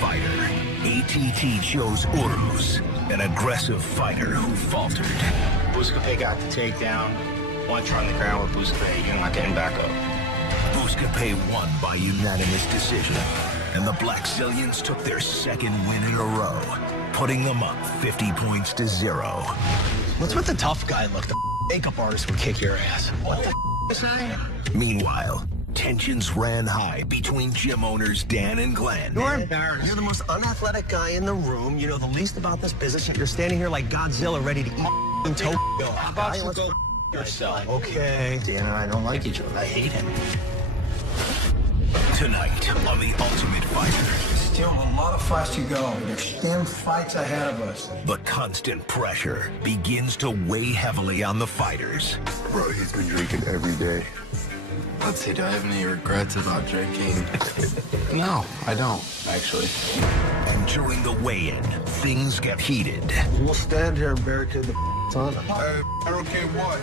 fighter. ATT chose Urus, an aggressive fighter who faltered. Buscapé got the takedown. Once you're on the ground with Buscapé, you're not getting back up. Buscapé won by unanimous decision, and the Blackzilians took their second win in a row, putting them up 50 points to 0. What's with the tough guy look? The makeup artist would kick your ass. What the is that? Meanwhile, tensions ran high between gym owners Dan and Glenn. You're embarrassed. You're the most unathletic guy in the room. You know the least about this business, yet you're standing here like Godzilla ready to eat and toe. How about you go yourself? Okay. Dan and I don't like each other. I hate him. Tonight on The Ultimate Fighter. Still a lot of fights to go. There's 10 fights ahead of us. The constant pressure begins to weigh heavily on the fighters. Bro, he's been drinking every day. Let's see, do I have any regrets about drinking? No, I don't, actually. And during the weigh-in, things get heated. We'll stand here and barricade the on him. Hey, I don't care what.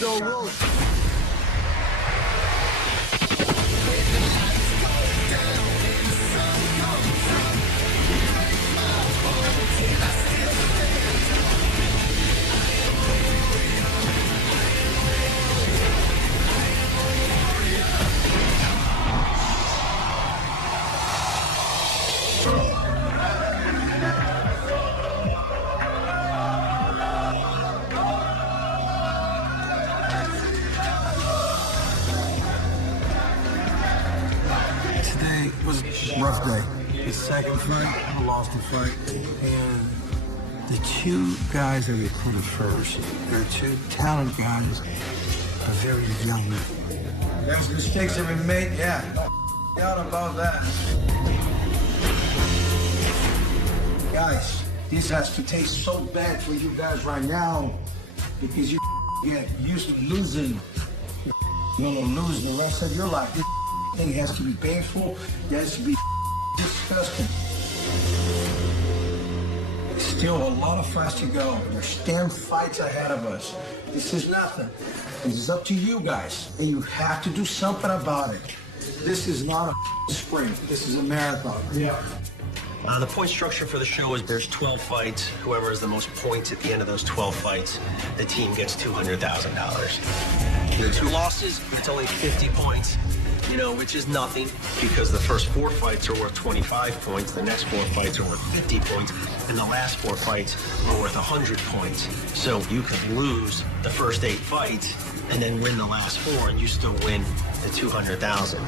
No rules. Today was a rough day. The second fight, I lost the fight. And the two guys that recruited first, they're two talented guys, are very young. There's mistakes that we made, yeah. No doubt about that. Guys, this has to taste so bad for you guys right now because you get used to losing. You're gonna lose the rest of your life. This thing has to be painful. It has to be disgusting. Still a lot of fights to go. There's 10 fights ahead of us. This is nothing. This is up to you guys, and you have to do something about it. This is not a sprint. This is a marathon. Yeah. The point structure for the show is there's 12 fights. Whoever has the most points at the end of those 12 fights, the team gets $200,000. The 2 losses, it's only 50 points. You know, which is nothing because the first 4 fights are worth 25 points, the next 4 fights are worth 50 points, and the last 4 fights are worth 100 points. So you could lose the first 8 fights and then win the last 4, and you still win the 200,000.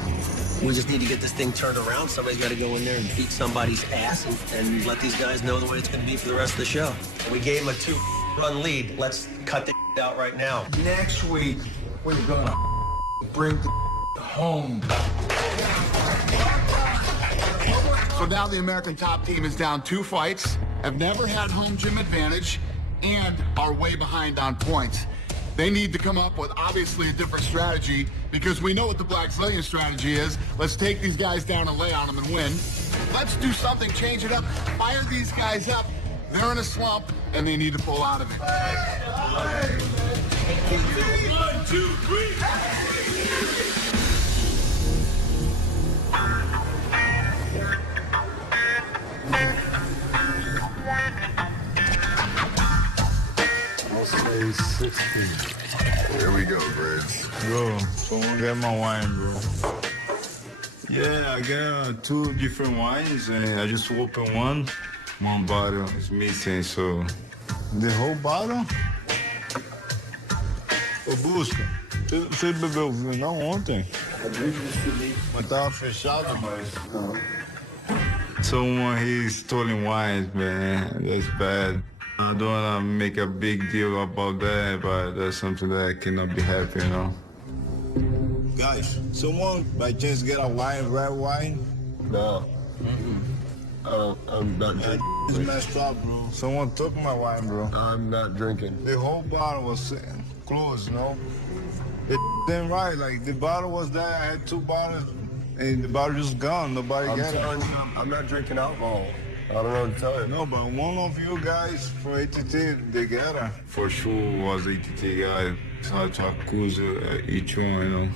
We just need to get this thing turned around. Somebody's got to go in there and beat somebody's ass and let these guys know the way it's going to be for the rest of the show. We gave them a 2-run lead. Let's cut the out right now. Next week, we're gonna bring the home. So now the American top team is down 2 fights, have never had home gym advantage, and are way behind on points. They need to come up with, obviously, a different strategy because we know what the Blackzilian strategy is. Let's take these guys down and lay on them and win. Let's do something, change it up, fire these guys up. They're in a slump, and they need to pull out of it. 1, 2, 3. Say 16. Here we go, Birds. Bro, someone get my wine, bro. Yeah, I got 2 different wines, and I just opened one bottle is missing, so the whole bottle? Ô, Busca, você bebeu vinho não ontem? Mas tava fechado, mas... Someone, he's stolen wines, man. That's bad. I don't wanna make a big deal about that, but that's something that I cannot be happy, you know? Guys, someone by chance get a wine, red wine? No. I'm not drinking. It's messed up, bro. Someone took my wine, bro. I'm not drinking. The whole bottle was closed, no? It ain't right. Like, the bottle was there. I had 2 bottles, and the bottle just gone. Nobody got it. I'm not drinking alcohol. I don't know what to tell you. No, but one of you guys from ATT, they got it. For sure was ATT guy. So I try to accuse each one, you know?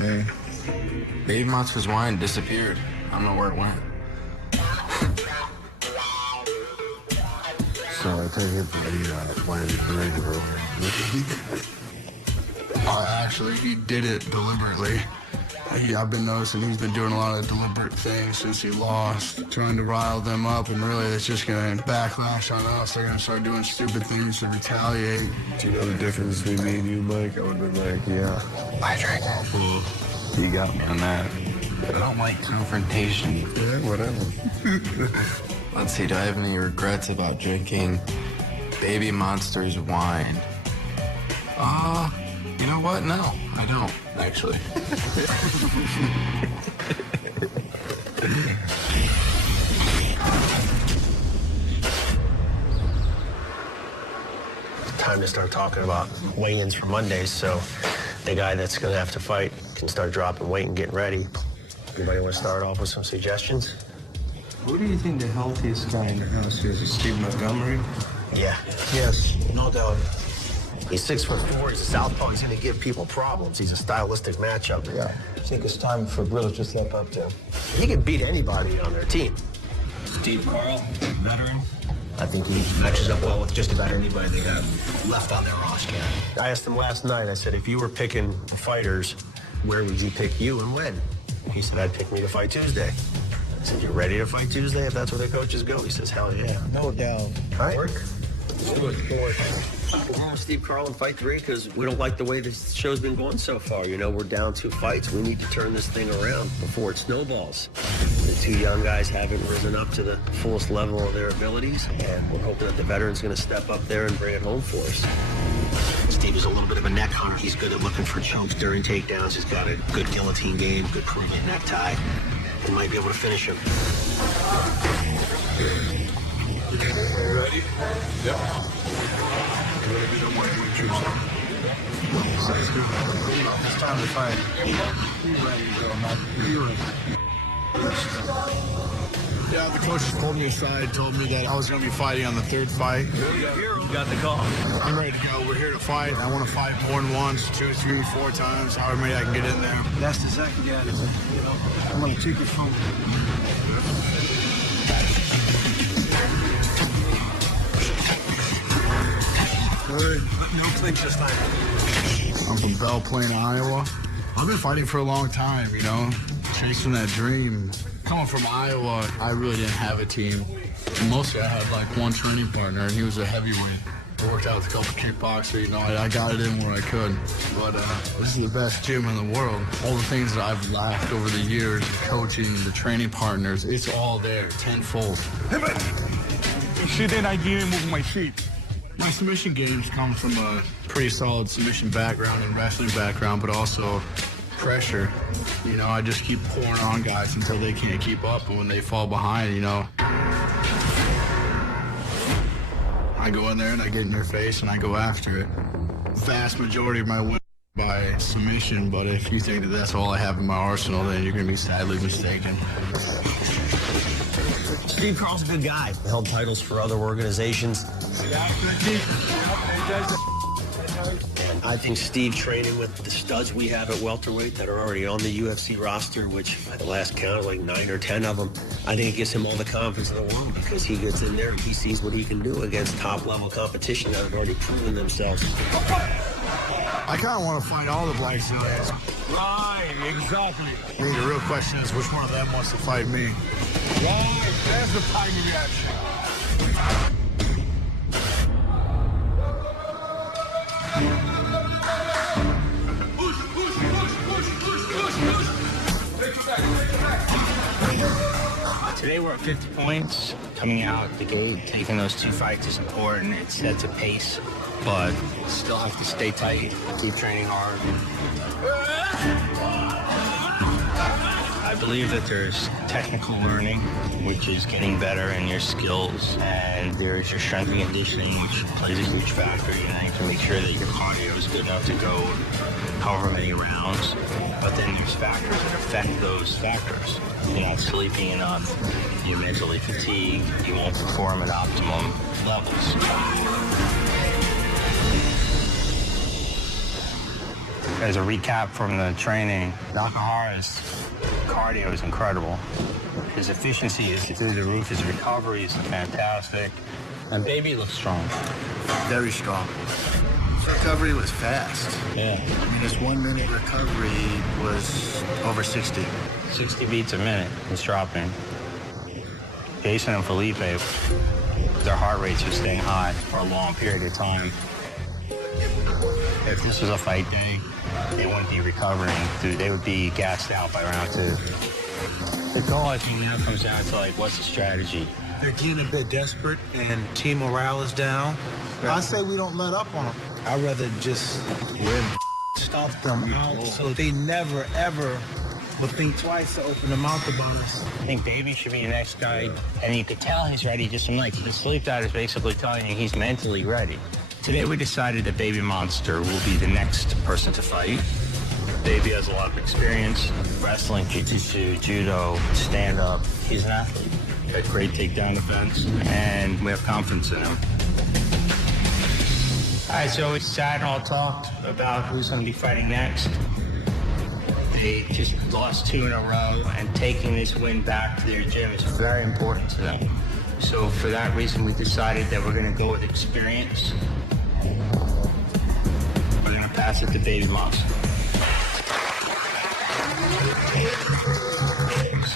Yeah. Baby Monster's wine disappeared. I don't know where it went. So I take it that he planted the parade earlier. Actually, he did it deliberately. I've been noticing he's been doing a lot of deliberate things since he lost, trying to rile them up, and really it's just going to backlash on us. They're going to start doing stupid things to retaliate. Do you know the difference between me and you, Mike? I would have been like, yeah. I drink it. You got me on that. I don't like confrontation. Yeah, whatever. Let's see, do I have any regrets about drinking Baby Monster's wine? You know what? No, I don't, actually. Time to start talking about weigh-ins for Mondays, so the guy that's going to have to fight can start dropping weight and getting ready. Anybody want to start off with some suggestions? Who do you think the healthiest guy in the house is? Steve Montgomery? Yeah. Yes. No doubt. He's 6'4", he's a southpaw, he's going to give people problems. He's a stylistic matchup. Yeah. I think it's time for Brilla to step up there. He can beat anybody on their team. Steve Carl, veteran. I think he matches up well with just about anybody they got left on their roster. I asked him last night, I said, if you were picking fighters, where would you pick you and when? He said, I'd pick me to fight Tuesday. I said, you're ready to fight Tuesday if that's where the coaches go? He says, hell yeah. No doubt. All right. Let's do it. We're going with Steve Carl in fight 3 because we don't like the way this show's been going so far. You know, we're down 2 fights. We need to turn this thing around before it snowballs. The 2 young guys haven't risen up to the fullest level of their abilities, and we're hoping that the veteran's going to step up there and bring it home for us. Steve is a little bit of a neck hunter. He's good at looking for chokes during takedowns. He's got a good guillotine game, good crewmate necktie. He might be able to finish him. Ready? Yep. It's time to fight. Yeah, the coaches pulled me aside, told me that I was going to be fighting on the 3rd fight. You got the call. I'm ready to go. We're here to fight. I want to fight more than once, 2, 3, 4 times, however many I can get in there. That's the second guy. You know, I'm going to take it from No clinch this time. I'm from Belle Plaine, Iowa. I've been fighting for a long time, you know, chasing that dream. Coming from Iowa, I really didn't have a team. Mostly I had like one training partner, and he was a heavyweight. I worked out with a couple kickboxers, you know, I got it in where I could. But this is the best gym in the world. All the things that I've lacked over the years, the coaching, the training partners, it's all there, tenfold. She did I didn't move my seat. My submission games come from a pretty solid submission background and wrestling background, but also pressure. You know, I just keep pouring on guys until they can't keep up, and when they fall behind, you know, I go in there and I get in their face and I go after it. Vast majority of my wins by submission, but if you think that that's all I have in my arsenal, then you're going to be sadly mistaken. Steve Carl's a good guy. Held titles for other organizations. And I think Steve training with the studs we have at welterweight that are already on the UFC roster, which at the last count, like 9 or 10 of them, I think it gives him all the confidence in the world because he gets in there and he sees what he can do against top-level competition that have already proven themselves. I kind of want to fight all the Black Zillions. Right, exactly. I mean, the real question is which one of them wants to fight me? Right, there's the time reaction. Today we're at 50 points. Coming out the gate, taking those 2 fights is important. It sets a pace, but still have to stay tight, keep training hard. I believe that there's technical learning, which is getting better in your skills, and there's your strength and conditioning, which plays a huge factor. You know, you can make sure that your cardio is good enough to go however many rounds, but then there's factors that affect those factors. You're not sleeping enough, you're mentally fatigued, you won't perform at optimum levels. As a recap from the training, Nakahara's cardio is incredible. His efficiency is through the roof. His recovery is fantastic. And Baby looks strong. Very strong. Recovery was fast. Yeah. I mean, his 1 minute recovery was over 60. 60 beats a minute. He's dropping. Jason and Felipe, their heart rates are staying high for a long period of time. If this was a fight day, they wouldn't be recovering. They would be gassed out by round 2. The goal, I think, now comes down to, like, what's the strategy? They're getting a bit desperate, and team morale is down. I say we don't let up on them. I'd rather just stop them out so they never, ever will think twice to open their mouth about us. I think Baby should be the next guy, and you could tell he's ready just from, like, the sleep diet is basically telling you he's mentally ready. Today we decided that Baby Monster will be the next person to fight. Baby has a lot of experience, wrestling, jiu-jitsu, judo, stand-up. He's an athlete. Got great takedown defense, and we have confidence in him. All right, so we sat and all talked about who's going to be fighting next. They just lost 2 in a row, and taking this win back to their gym is very important to them. So for that reason, we decided that we're going to go with experience. We're going to pass it to Baby Monster.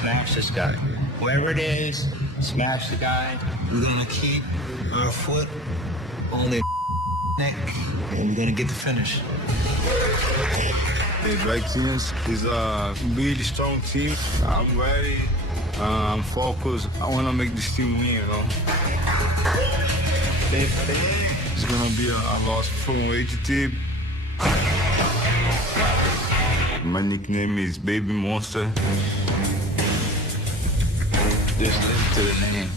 Smash this guy. Whoever it is, smash the guy. We're gonna keep our foot on their neck, and we're gonna get the finish. The Vaccines is a really strong team. I'm ready. I'm focused. I want to make this team win, you know. It's going to be a loss from ATT. My nickname is Baby Monster. Just listen to the name.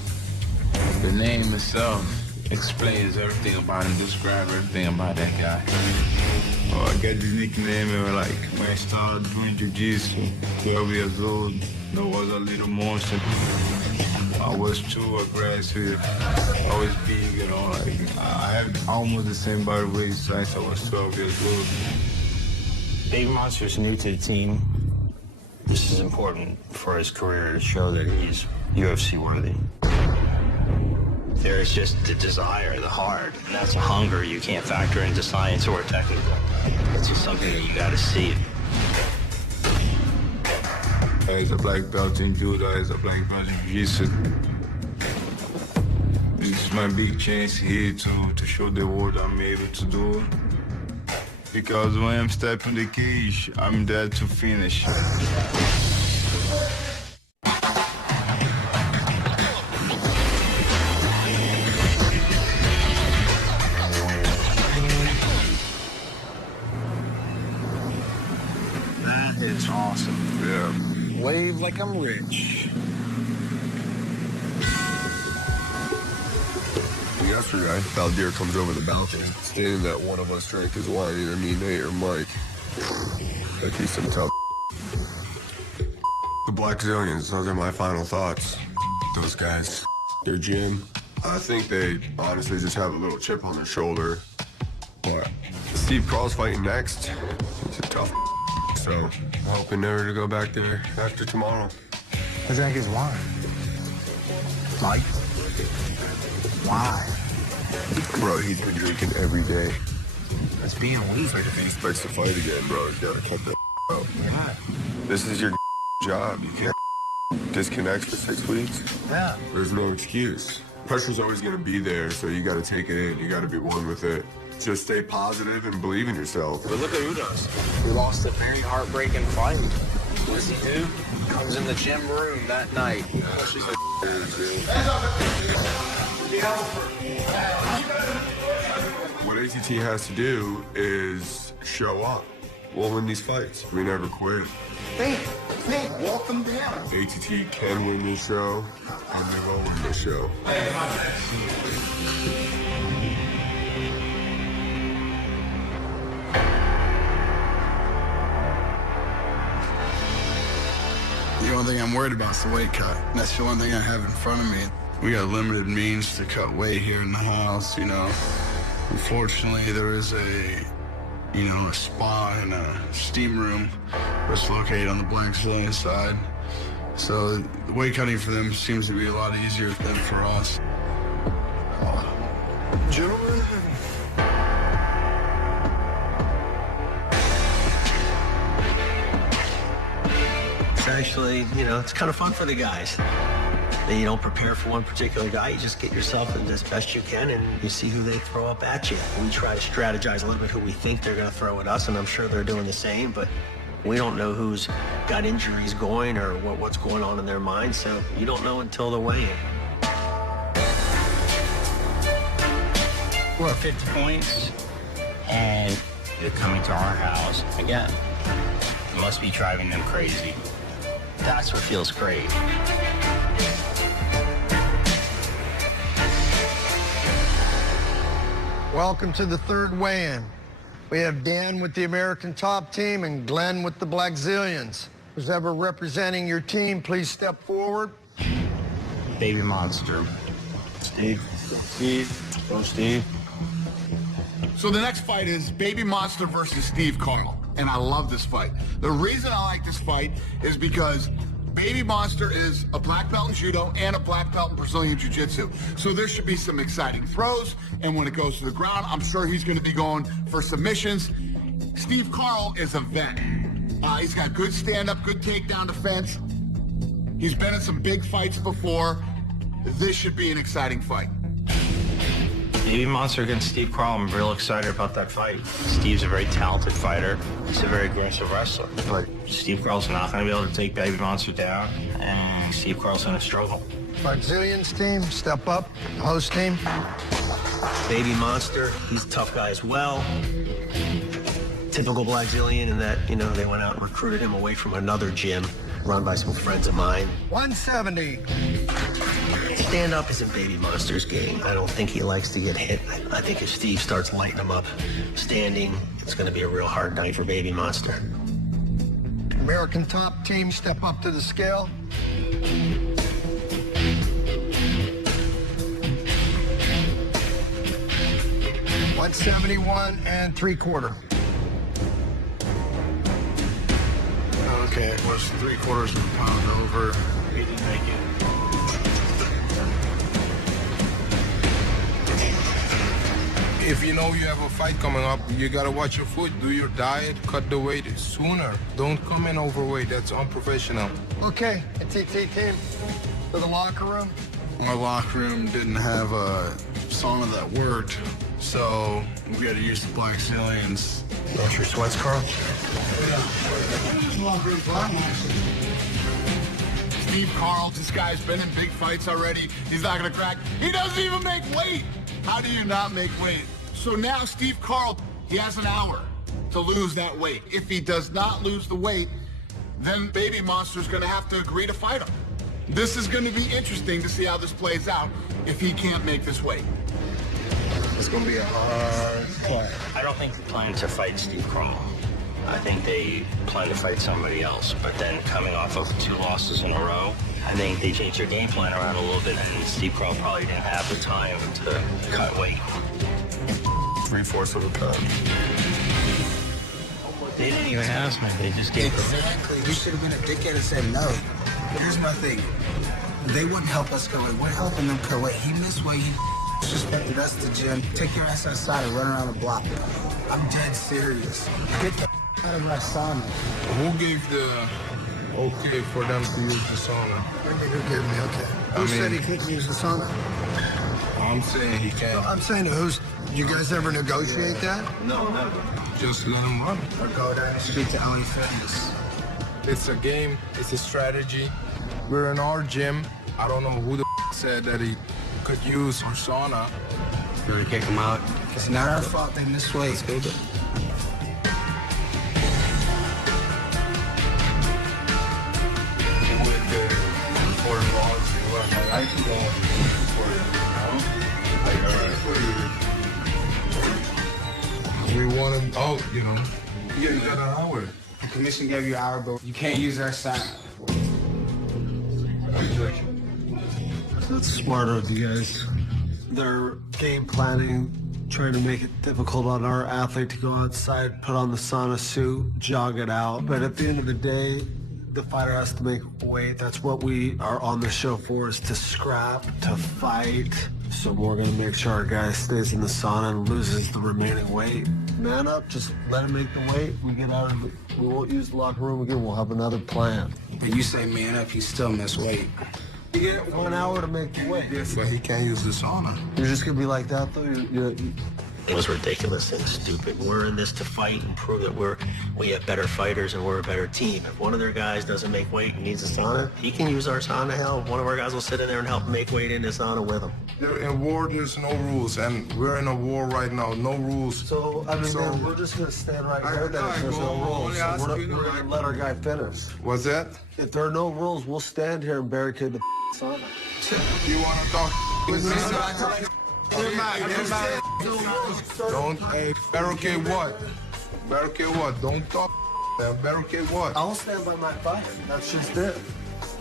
The name itself explains everything about him, describes everything about that guy. Oh, I got this nickname like when I started doing jiu-jitsu, 12 years old. I was a little monster. I was too aggressive. I was big, you know, like I have almost the same body weight since I was 12 years old. Baby Monster is new to the team. This is important for his career to show that he's UFC worthy. There's just the desire, the heart, and that's a hunger you can't factor into science or technical. It's just something that you gotta see. As a black belt in judo, as a black belt in jiu-jitsu, this is my big chance here to show the world I'm able to do it. Because when I'm stepping the cage, I'm there to finish. That is awesome. Yeah. Wave like I'm rich. Yesterday, Valdir comes over the balcony, stating that one of us drank his wine, either me, Nate, or Mike. Like he's some tough. The Black Zillions, those are my final thoughts. Those guys, their gym, I think they honestly just have a little chip on their shoulder. But Steve Carl's fighting next. He's a tough. So I'm hoping never to go back there after tomorrow. I drank his wine. Mike? Why? Bro, he's been drinking every day. That's being weak. Like if he expects to fight again, bro, you gotta cut that out. Yeah. This is your job. You can't disconnect for 6 weeks. Yeah. There's no excuse. Pressure's always gonna be there, so you gotta take it in. You gotta be one with it. Just stay positive and believe in yourself. But look at Udos. He lost a very heartbreaking fight. What does he do? Comes in the gym room that night. Pushes the What ATT has to do is show up. We'll win these fights. We never quit. Hey, walk them down. ATT can win this show, and they will win this show. The only thing I'm worried about is the weight cut. That's the one thing I have in front of me. We got limited means to cut weight here in the house, you know. Unfortunately, there is a You know, a spa and a steam room was located on the Blackzilian side. So the weight cutting for them seems to be a lot easier than for us. Gentlemen. It's actually, it's kind of fun for the guys. You don't prepare for one particular guy. You just get yourself in as best you can, and you see who they throw up at you. We try to strategize a little bit who we think they're going to throw at us, and I'm sure they're doing the same, but we don't know who's got injuries going or what's going on in their mind, so you don't know until the weigh-in. We're 50 points, and they're coming to our house again. It must be driving them crazy. That's what feels great. Welcome to the third weigh-in. We have Dan with the American Top Team and Glenn with the Blackzilians. Who's ever representing your team, please step forward. Baby Monster. Steve. Go Steve. So the next fight is Baby Monster versus Steve Carl. And I love this fight. The reason I like this fight is because Baby Monster is a black belt in judo and a black belt in Brazilian jiu-jitsu. So there should be some exciting throws. And when it goes to the ground, I'm sure he's going to be going for submissions. Steve Carl is a vet. He's got good stand-up, good takedown defense. He's been in some big fights before. This should be an exciting fight. Baby Monster against Steve Carl. I'm real excited about that fight. Steve's a very talented fighter. He's a very aggressive wrestler. But Steve Carl's not going to be able to take Baby Monster down, and Steve Carl's going to struggle. Blackzilians team, step up. Host team. Baby Monster, he's a tough guy as well. Typical Blackzilian in that, they went out and recruited him away from another gym run by some friends of mine. 170. Stand-up isn't Baby Monster's game. I don't think he likes to get hit. I think if Steve starts lighting him up standing, it's going to be a real hard night for Baby Monster. American Top Team, step up to the scale. $171 3/4. Okay, it was 3/4 of a pound over. He didn't make it. If you know you have a fight coming up, you gotta watch your food, do your diet, cut the weight sooner. Don't come in overweight, that's unprofessional. Okay, TT team, to the locker room. My locker room didn't have a sauna that worked, so we had to use the Blackzilians. That's your sweats, Carl? Steve Carl, this guy's been in big fights already. He's not gonna crack. He doesn't even make weight. How do you not make weight? So now Steve Carl, he has an hour to lose that weight. If he does not lose the weight, then Baby Monster's gonna have to agree to fight him. This is gonna be interesting to see how this plays out if he can't make this weight. It's gonna be a hard fight. I don't think they plan to fight Steve Carl. I think they plan to fight somebody else. But then coming off of 2 losses in a row, I think they changed their game plan around a little bit, and Steve Carl probably didn't have the time to cut weight. 3/4 of the pound. They didn't even ask me. They just gave Exactly. We should have been a dickhead and said no. Here's my thing. They wouldn't help us cut weight. We're helping them cut weight. He missed weight. He disrespected us at the gym. Take your ass outside and run around the block. I'm dead serious. Get the out of my sauna. Who gave the okay for them to use the sauna? Who gave me okay? Who said he couldn't use the sauna? I'm saying he can't. I'm saying who's... You guys ever negotiate that? No, never. Just let him run. Or go down the street to LA Fitness. It's a game. It's a strategy. We're in our gym. I don't know who the said that he could use our sauna. We're gonna kick him out. It's not our fault they missed weight. With the 4 balls, I can go for it. Like, all right. We want him out, you know. You got an hour. The commission gave you an hour, but you can't use our sauna. That's smart of you guys. They're game planning, trying to make it difficult on our athlete to go outside, put on the sauna suit, jog it out. But at the end of the day, the fighter has to make weight. That's what we are on the show for, is to scrap, to fight. So we're gonna make sure our guy stays in the sauna and loses the remaining weight. Man up, just let him make the weight. We get out of it. We won't use the locker room again. We'll have another plan. But you say man up, he still miss weight. You get 1 hour to make the weight. But he can't use the sauna. You're just gonna be like that though? It was ridiculous and stupid. We're in this to fight and prove that we have better fighters and we're a better team. If one of their guys doesn't make weight and needs a sauna, he can use our sauna. Hell, one of our guys will sit in there and help him make weight in the sauna with him. In war, there's no rules, and we're in a war right now. No rules. So, I mean, man, we're just gonna stand right there. Then there's no rules. So we're gonna let our guy finish. What's that? If there are no rules, we'll stand here and barricade the sauna. You wanna talk with me? Don't, hey, barricade what? Barricade what? Don't talk, man. Barricade what? I'll stand by my fight. That's just it.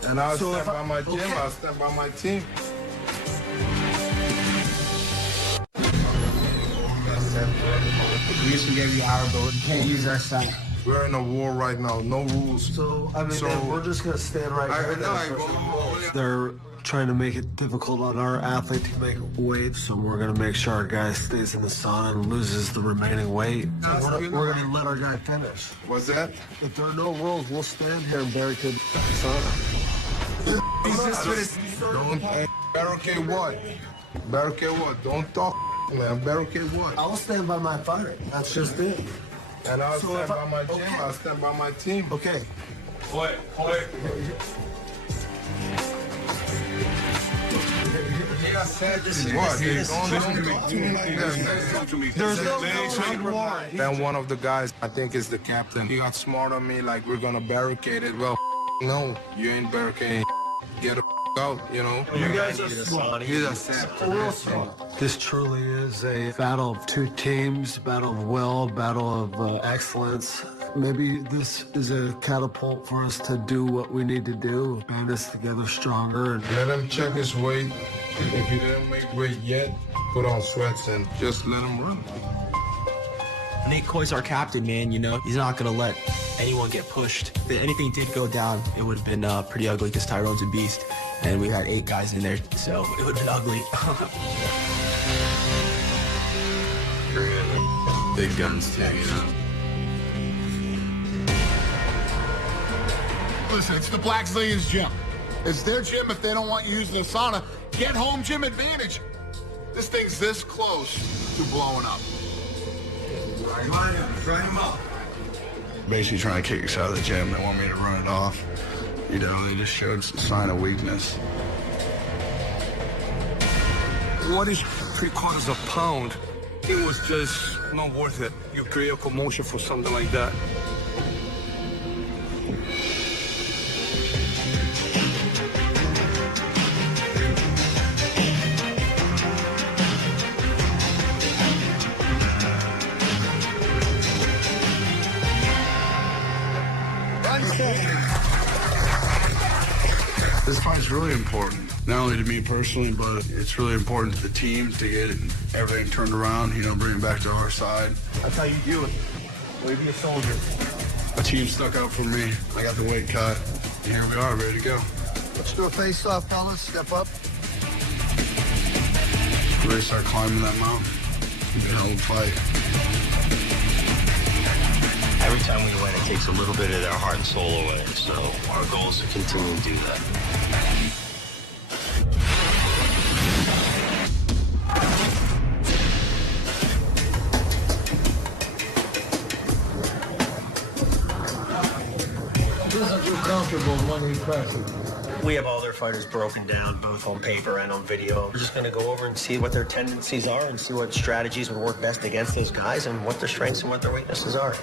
And I'll stand by my gym. I'll stand by my team. We used to give you our boat. You can't use our side. We're in a war right now. No rules. So, I mean, man, we're just gonna stand right here. They're trying to make it difficult on our athlete to make weight, so we're gonna make sure our guy stays in the sauna and loses the remaining weight. We're gonna let our guy finish. What's that? If there are no rules, we'll stand here and barricade the sauna. Don't, hey, barricade what? Barricade what? Don't talk, man. Barricade what? I'll stand by my fighter. That's just it. And I'll stand by my gym. I'll stand by my team. Okay. What? Then one of the guys, I think is the captain, he got smart on me like we're gonna barricade it. Well, no, you ain't barricading. Get out, you know. You guys are smart. This truly is a battle of two teams, battle of will, battle of excellence. Maybe this is a catapult for us to do what we need to do, band us together stronger. Let him check his weight. If he didn't make weight yet, put on sweats and just let him run. Nate Coy's our captain, man, you know. He's not going to let anyone get pushed. If anything did go down, it would have been pretty ugly because Tyrone's a beast. And we had 8 guys in there, so it would have been ugly. Big guns, too, you know. Listen, it's the Black Zillions gym. It's their gym. If they don't want you using the sauna, get home gym advantage. This thing's this close to blowing up. Line him up. Basically trying to kick us out of the gym. They want me to run it off. You know, they just showed some sign of weakness. What is 3/4 a pound? It was just not worth it. You create a commotion for something like that. This fight's really important, not only to me personally, but it's really important to the team to get everything turned around, you know, bring it back to our side. That's how you do it. Way to be a soldier. A team stuck out for me. I got the weight cut. And here we are, ready to go. Let's do a face-off, fellas. Step up. Ready to start climbing that mountain. You know, we'll fight. Every time we win, it takes a little bit of their heart and soul away. So our goal is to continue to do that. Doesn't feel comfortable when he presses. We have all their fighters broken down, both on paper and on video. We're just going to go over and see what their tendencies are and see what strategies would work best against those guys and what their strengths and what their weaknesses are.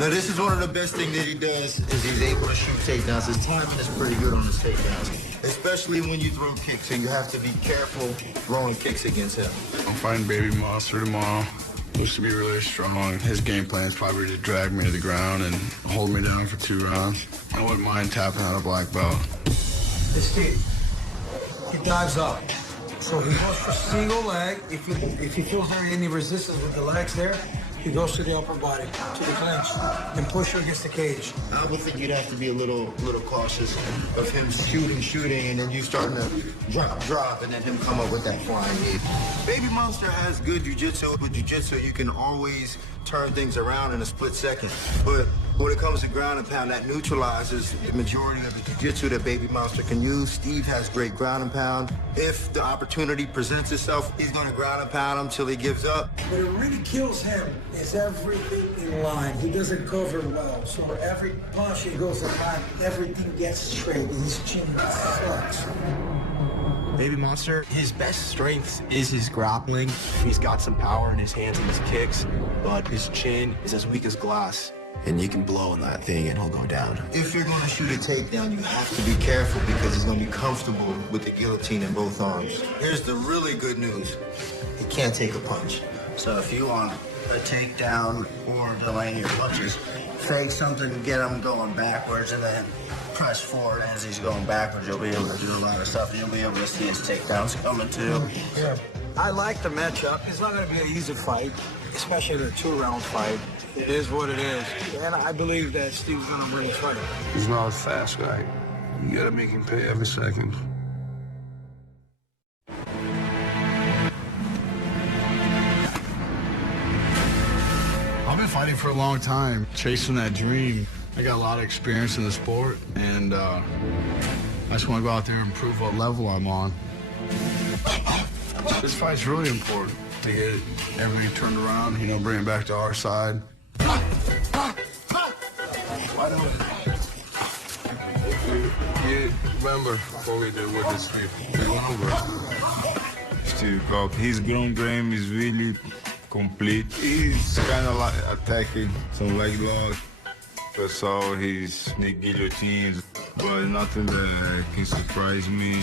Now, this is one of the best things that he does is he's able to shoot takedowns. His timing is pretty good on his takedowns, especially when you throw kicks, so you have to be careful throwing kicks against him. I'm fighting Baby Monster tomorrow. Looks to be really strong. His game plan is probably to drag me to the ground and hold me down for 2 rounds. I wouldn't mind tapping out a black belt. This kid, he dives up. So he goes for single leg. If he feels there any resistance with the legs there, he goes to the upper body, to the clinch, and push her against the cage. I would think you'd have to be a little cautious of him shooting, and then you starting to drop, and then him come up with that flying knee. Baby Monster has good jiu-jitsu. With jiu-jitsu, you can always turn things around in a split second. But when it comes to ground and pound, that neutralizes the majority of the jiu-jitsu that Baby Monster can use. Steve has great ground and pound. If the opportunity presents itself, he's going to ground and pound him till he gives up. What it really kills him is everything in line. He doesn't cover well. So every punch he goes in line, everything gets straight. His chin sucks. Baby Monster, his best strength is his grappling. He's got some power in his hands and his kicks, but his chin is as weak as glass. And you can blow on that thing and he'll go down. If you're going to shoot a takedown, you have to be careful because he's going to be comfortable with the guillotine in both arms. Here's the really good news. He can't take a punch. So if you want a takedown or delaying your punches, fake something to get him going backwards and then press forward as he's going backwards. You'll be able to do a lot of stuff and you'll be able to see his takedowns coming too. Yeah, I like the matchup. It's not going to be an easy fight, especially the 2-round fight. It is what it is. And I believe that Steve's going to win this fight. He's not a fast guy. You gotta make him pay every second. I've been fighting for a long time, chasing that dream. I got a lot of experience in the sport, and I just want to go out there and prove what level I'm on. This fight's really important to get everything turned around, you know, bring it back to our side. You remember what we did with the Steve? We went over. Steve Cock, his ground game is really complete. He's kind of like attacking some leg lock. I saw his neck guillotines, but nothing that can surprise me.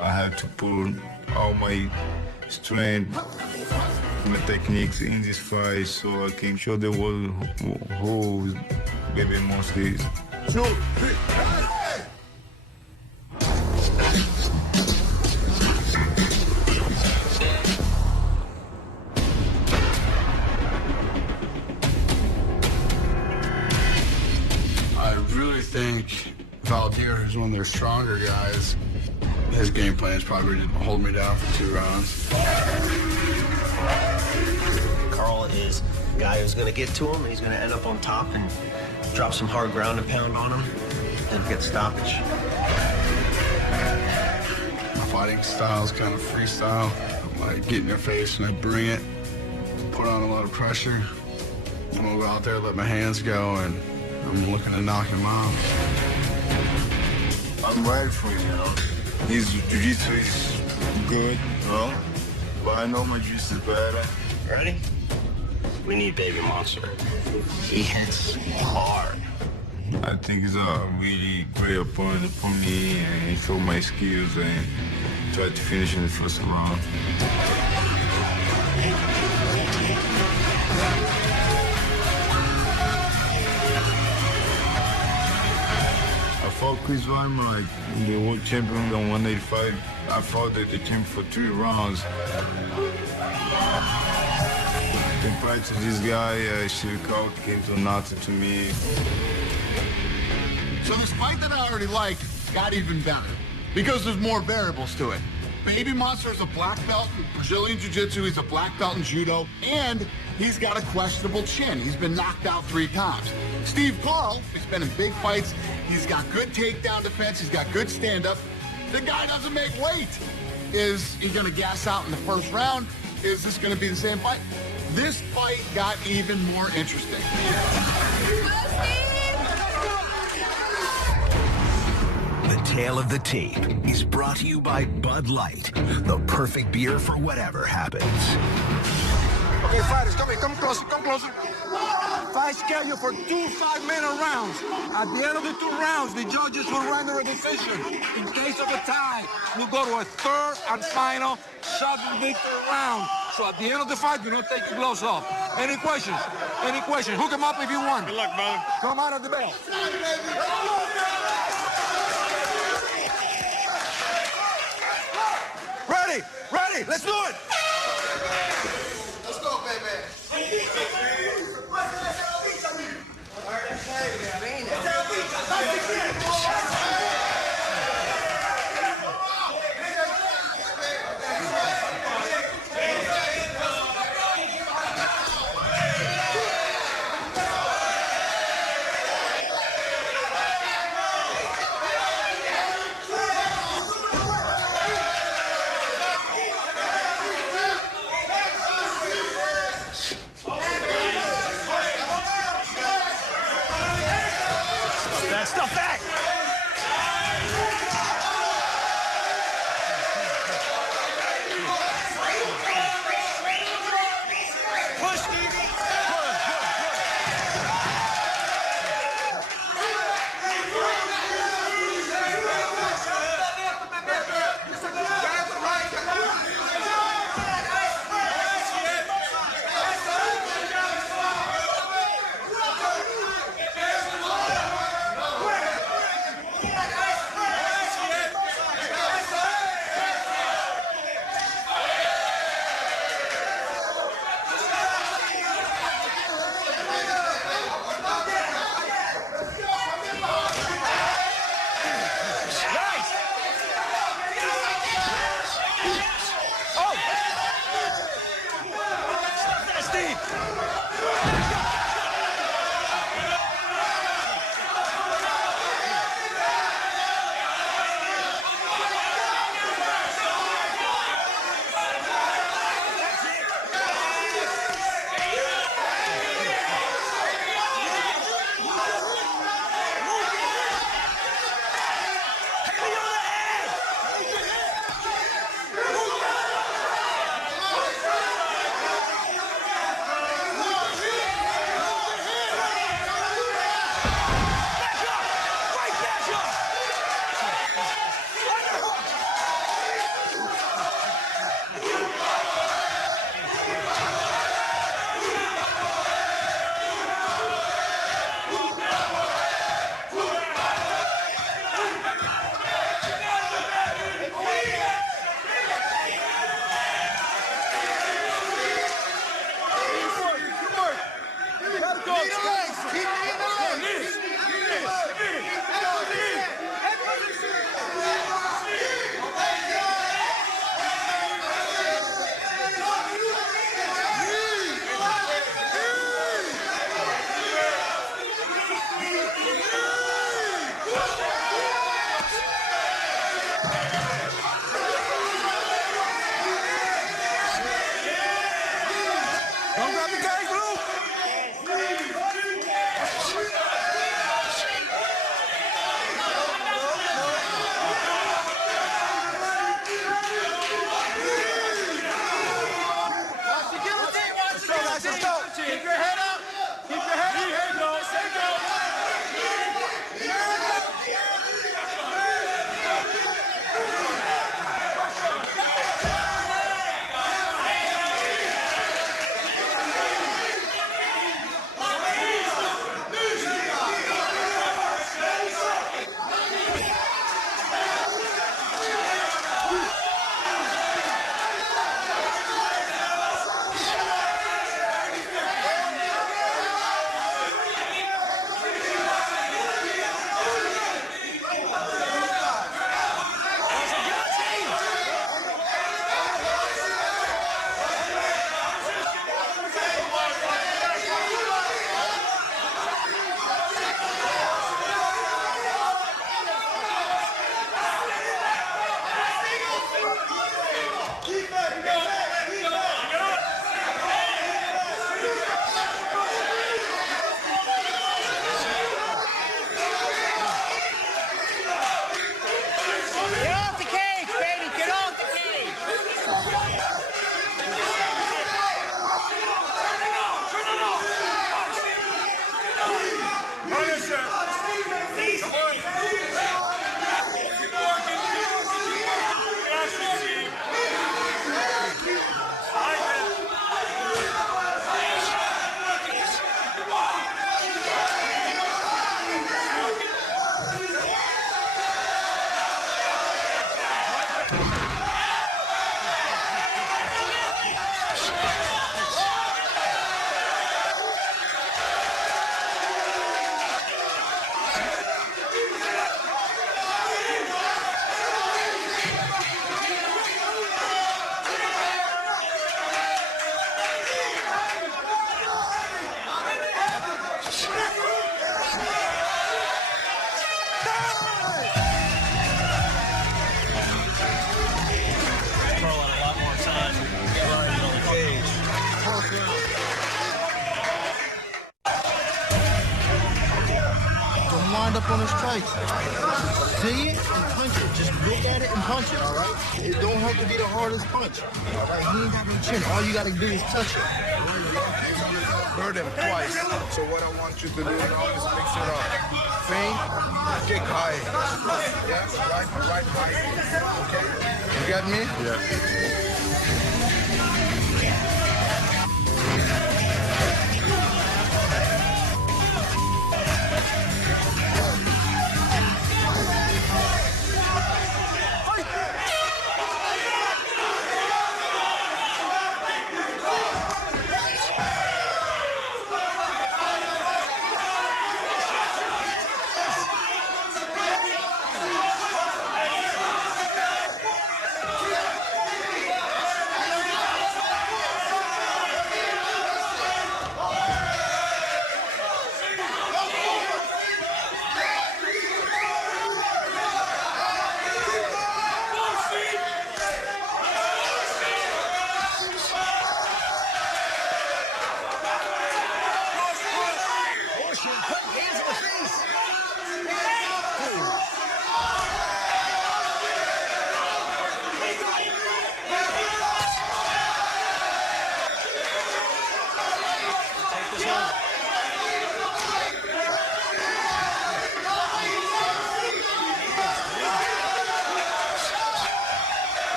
I have to put all my strength, my techniques in this fight so I can show the world who Baby Monster is. 2, 3, I really think Valdir, who's one of their stronger guys, his game plan is probably to hold me down for 2 rounds. Carl is a guy who's going to get to him, and he's going to end up on top and drop some hard ground and pound on him and get stoppage. My fighting style is kind of freestyle. I get in their face and I bring it, put on a lot of pressure. I'm going to go out there, let my hands go, and I'm looking to knock him out. I'm ready for you, you know. His jiu-jitsu is good, well, but I know my jiu-jitsu is better. Ready? We need Baby Monster. He hits hard. I think he's a really great opponent for me and show my skills and try to finish in the first round. I fought Chris Weidman, like the world champion on 185. I fought the champion for 3 rounds. Compared to this guy, Steve Cock came to nothing to me. So this fight that I already liked got even better because there's more variables to it. Baby Monster is a black belt in Brazilian Jiu-Jitsu. He's a black belt in Judo, and he's got a questionable chin. He's been knocked out 3 times. Steve Carl has been in big fights. He's got good takedown defense. He's got good stand-up. The guy doesn't make weight. Is he going to gas out in the first round? Is this going to be the same fight? This fight got even more interesting. The Tale of the Tape is brought to you by Bud Light, the perfect beer for whatever happens. Okay, fighters, come closer, come closer. Fight scheduled for 2 5-minute rounds. At the end of the 2 rounds, the judges will render a decision. In case of a tie, we'll go to a 3rd and final shot victory round. So at the end of the fight, do not take your gloves off. Any questions? Any questions? Hook him up if you want. Good luck, brother. Come out of the bell. Let's do it! Let's go, baby. Stuff back! Push, Steve! Carl had a lot more time to get Ryan on the cage. Don't wind up on his strikes. See it and punch it. Just look at it and punch it, all right? It don't have to be the hardest punch. All right, he ain't got no chin. All you got to do is touch it. Hurt him twice. So what I want you to do now is mix it up. Feint, kick high. Yeah, right, high. Okay? You got me? Yeah.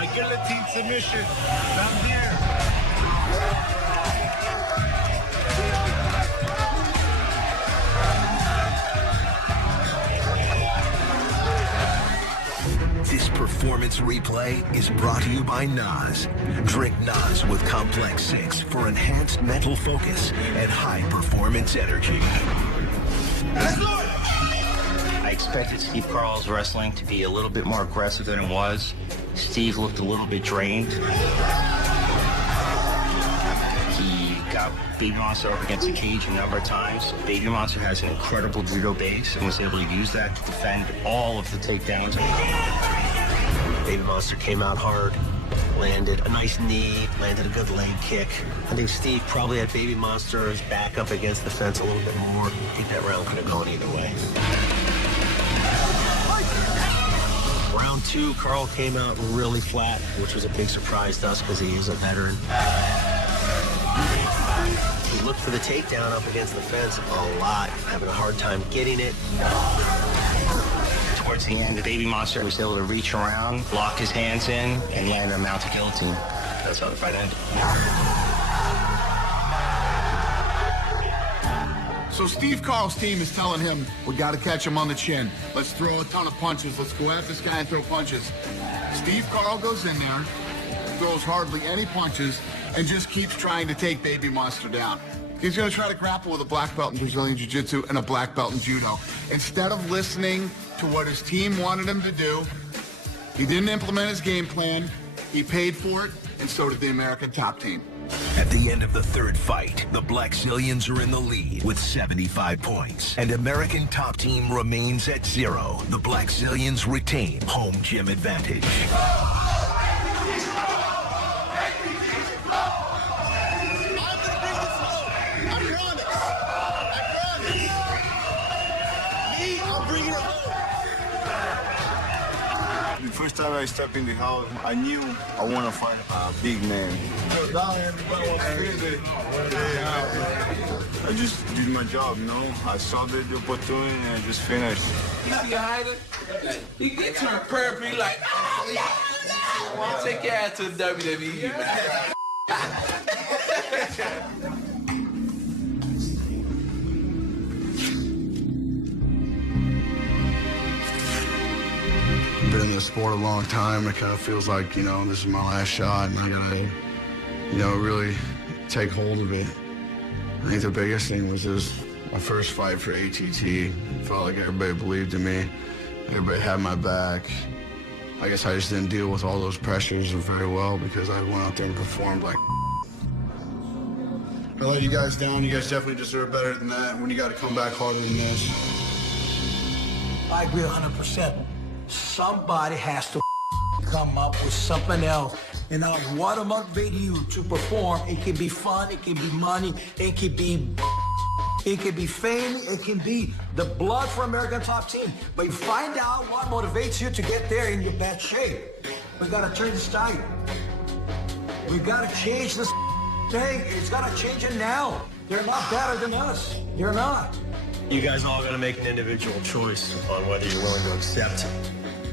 La guillotine submission. Down here. This performance replay is brought to you by Nas. Drink Nas with Complex 6 for enhanced mental focus and high performance energy. I expected Steve Carl's wrestling to be a little bit more aggressive than it was. Steve looked a little bit drained. He got Baby Monster up against the cage a number of times. Baby Monster has an incredible judo base and was able to use that to defend all of the takedowns. Baby Monster came out hard, landed a nice knee, landed a good leg kick. I think Steve probably had Baby Monster's back up against the fence a little bit more. I think that round could have gone either way. Round 2, Carl came out really flat, which was a big surprise to us because he is a veteran. He looked for the takedown up against the fence a lot, having a hard time getting it. Towards the end, the Baby Monster was able to reach around, lock his hands in, and land a mounted guillotine. That's how the fight ended. So Steve Carl's team is telling him, we got to catch him on the chin. Let's throw a ton of punches. Let's go at this guy and throw punches. Steve Carl goes in there, throws hardly any punches, and just keeps trying to take Baby Monster down. He's going to try to grapple with a black belt in Brazilian Jiu-Jitsu and a black belt in Judo. Instead of listening to what his team wanted him to do, he didn't implement his game plan. He paid for it, and so did the American Top Team. At the end of the third fight, the Black Zillions are in the lead with 75 points, and American Top Team remains at 0. The Black Zillions retain home gym advantage. The first time I stepped in the house, I knew I want to fight a big man. I just did my job, you know. I saw the opportunity and I just finished. You see Hyder? He get turned purple, he like, take your ass to the WWE, man. Been in the sport a long time. It kind of feels like, you know, this is my last shot and I gotta, you know, really take hold of it. I think the biggest thing was just my first fight for ATT. Felt like everybody believed in me. Everybody had my back. I guess I just didn't deal with all those pressures very well because I went out there and performed like I let you guys down. You guys definitely deserve better than that when you got to come back harder than this. I agree 100%. Somebody has to come up with something else. You know, what will motivate you to perform? It can be fun, it can be money, it can be fame, it can be the blood for American Top Team. But you find out what motivates you to get there in your best shape. We gotta turn this tide. We gotta change this thing. It's gotta change it now. They're not better than us. They're not. You guys all got to make an individual choice on whether you're willing to accept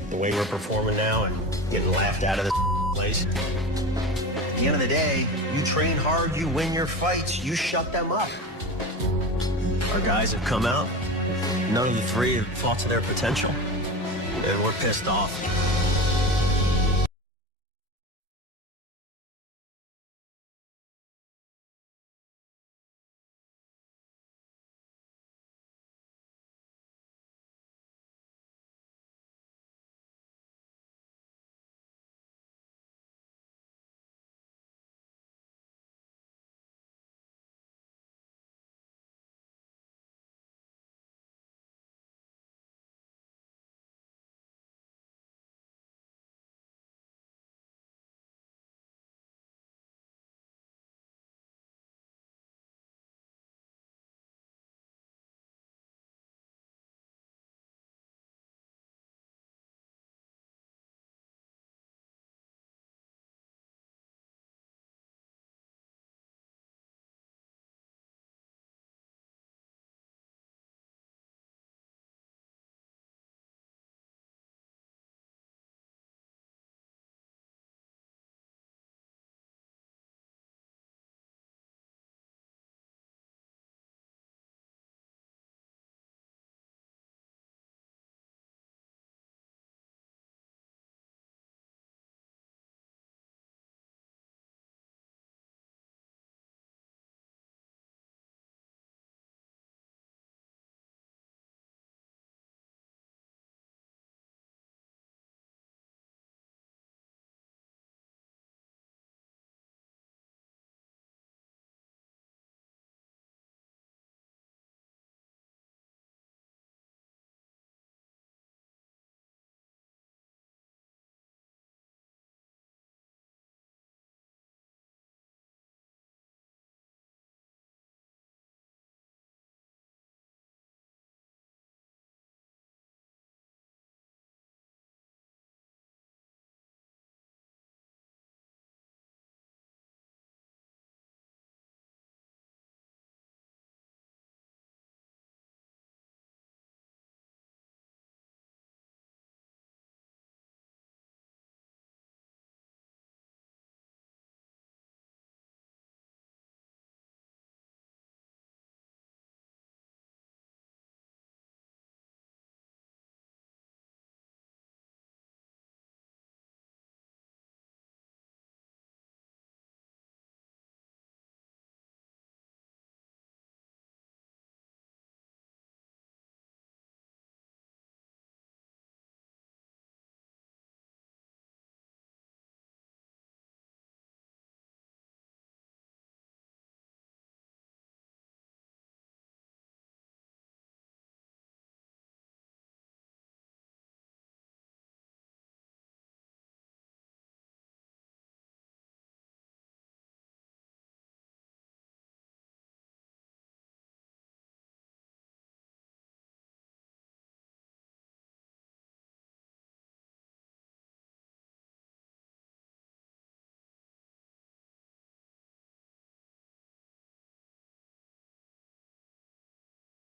the way we're performing now and getting laughed out of this place. At the end of the day, you train hard, you win your fights, you shut them up. Our guys have come out. None of the three have fought to their potential. And we're pissed off.